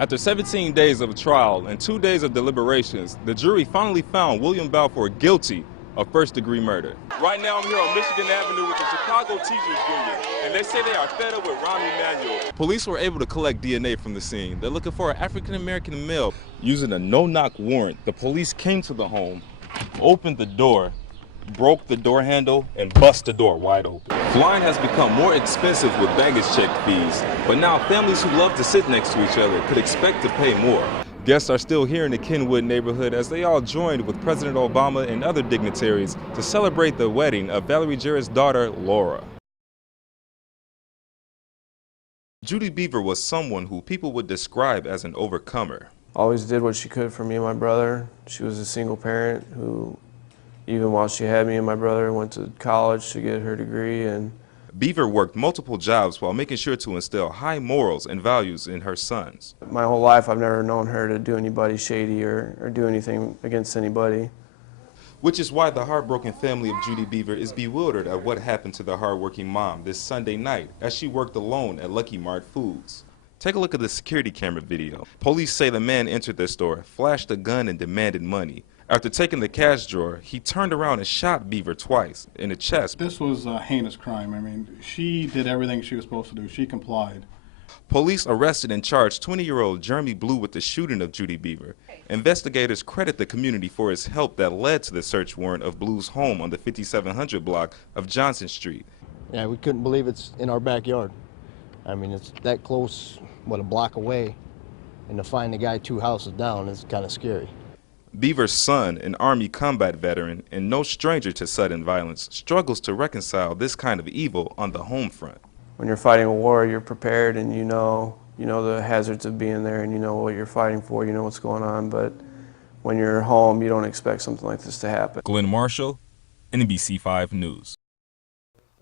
After 17 days of trial and 2 days of deliberations, the jury finally found William Balfour guilty of first-degree murder. Right now I'm here on Michigan Avenue with the Chicago Teachers Union, and they say they are fed up with Rahm Emanuel. Police were able to collect DNA from the scene. They're looking for an African-American male. Using a no-knock warrant, the police came to the home, opened the door, broke the door handle, and bust the door wide open. Flying has become more expensive with baggage check fees, but now families who love to sit next to each other could expect to pay more. Guests are still here in the Kenwood neighborhood as they all joined with President Obama and other dignitaries to celebrate the wedding of Valerie Jarrett's daughter, Laura. Judy Beaver was someone who people would describe as an overcomer. Always did what she could for me and my brother. She was a single parent who, even while she had me and my brother, went to college to get her degree. And Beaver worked multiple jobs while making sure to instill high morals and values in her sons. My whole life I've never known her to do anybody shady or do anything against anybody. Which is why the heartbroken family of Judy Beaver is bewildered at what happened to the hardworking mom this Sunday night as she worked alone at Lucky Mart Foods. Take a look at the security camera video. Police say the man entered the store, flashed a gun, and demanded money. After taking the cash drawer, he turned around and shot Beaver twice in the chest. This was a heinous crime. I mean, she did everything she was supposed to do. She complied. Police arrested and charged 20-year-old Jeremy Blue with the shooting of Judy Beaver. Investigators credit the community for its help that led to the search warrant of Blue's home on the 5700 block of Johnson Street. Yeah, we couldn't believe it's in our backyard. I mean, it's that close, what, a block away, and to find the guy 2 houses down is kind of scary. Beaver's son, an Army combat veteran and no stranger to sudden violence, struggles to reconcile this kind of evil on the home front. When you're fighting a war, you're prepared and you know the hazards of being there and you know what you're fighting for, you know what's going on, but when you're home, you don't expect something like this to happen. Glenn Marshall, NBC5 News.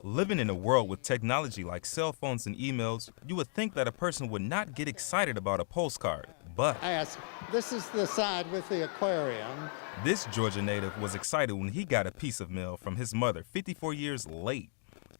Living in a world with technology like cell phones and emails, you would think that a person would not get excited about a postcard, but this is the side with the aquarium. This Georgia native was excited when he got a piece of mail from his mother 54 years late.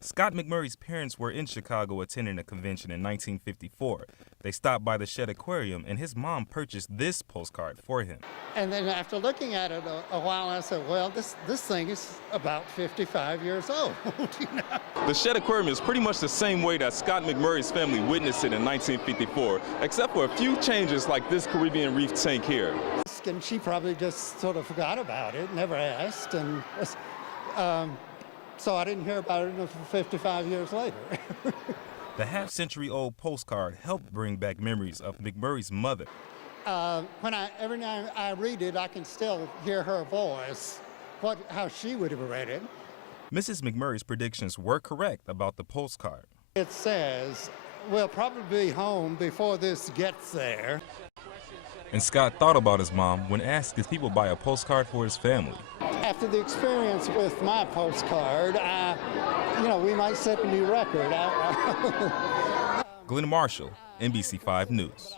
Scott McMurray's parents were in Chicago attending a convention in 1954. They stopped by the Shed Aquarium and his mom purchased this postcard for him. And then after looking at it a while, I said, well, this thing is about 55 years old. You know? The Shed Aquarium is pretty much the same way that Scott McMurray's family witnessed it in 1954, except for a few changes like this Caribbean reef tank here. And she probably just sort of forgot about it, never asked, and so I didn't hear about it until 55 years later. The half-century-old postcard helped bring back memories of McMurray's mother. Every time I read it, I can still hear her voice, how she would have read it. Mrs. McMurray's predictions were correct about the postcard. It says, we'll probably be home before this gets there. And Scott thought about his mom when asked if he would buy a postcard for his family. After the experience with my postcard, we might set a new record. Glenn Marshall, NBC5 News.